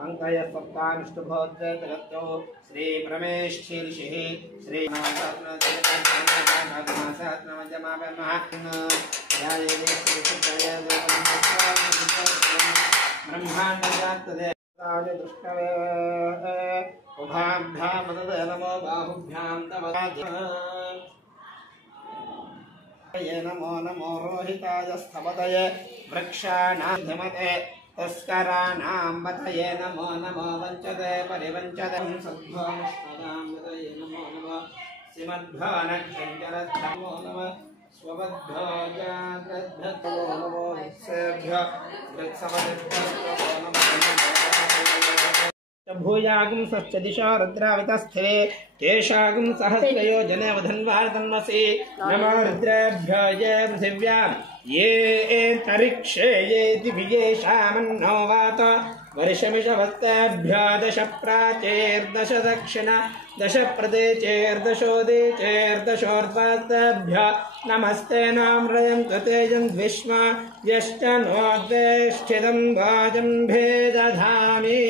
पंकज सप्तानुष्टुभोद्रे जगत्यो श्री परमेश्वरीर्षिः श्री नमो बाहुभ्यां नमो नमो रोहिताय स्थपतये वृक्षाणाधिमते तस्कराणां वतये नमो नमो वञ्चते परिवञ्चतं सद्भोमुष्टानां वतये नमो नमः श्रीमद्भो नक्षत्रनमो नमः स्वबद्धो जाग्रद्धो नमो वत्सेभ्यो वृत्सवदिभ्यो नमो भूयागुं सश्च दिशो रुद्रावितस्थे केशागुं सहस्रयोजने वधन्वार्तन्वसि नमो रुद्रेभ्यो ये पृथिव्यां ये तरिक्षे ये दिव्येषामन्नो वात वर्षमिषवत्तेभ्यो दश प्राचेर्दश दक्षिण दश प्रदेचेर्दशोदेचेर्दशोर्ध्वस्तेभ्यो नमस्ते नाम्रयं कृतेजं द्विष्म यश्च नोद्वेष्टितं भोजं भेदधामि।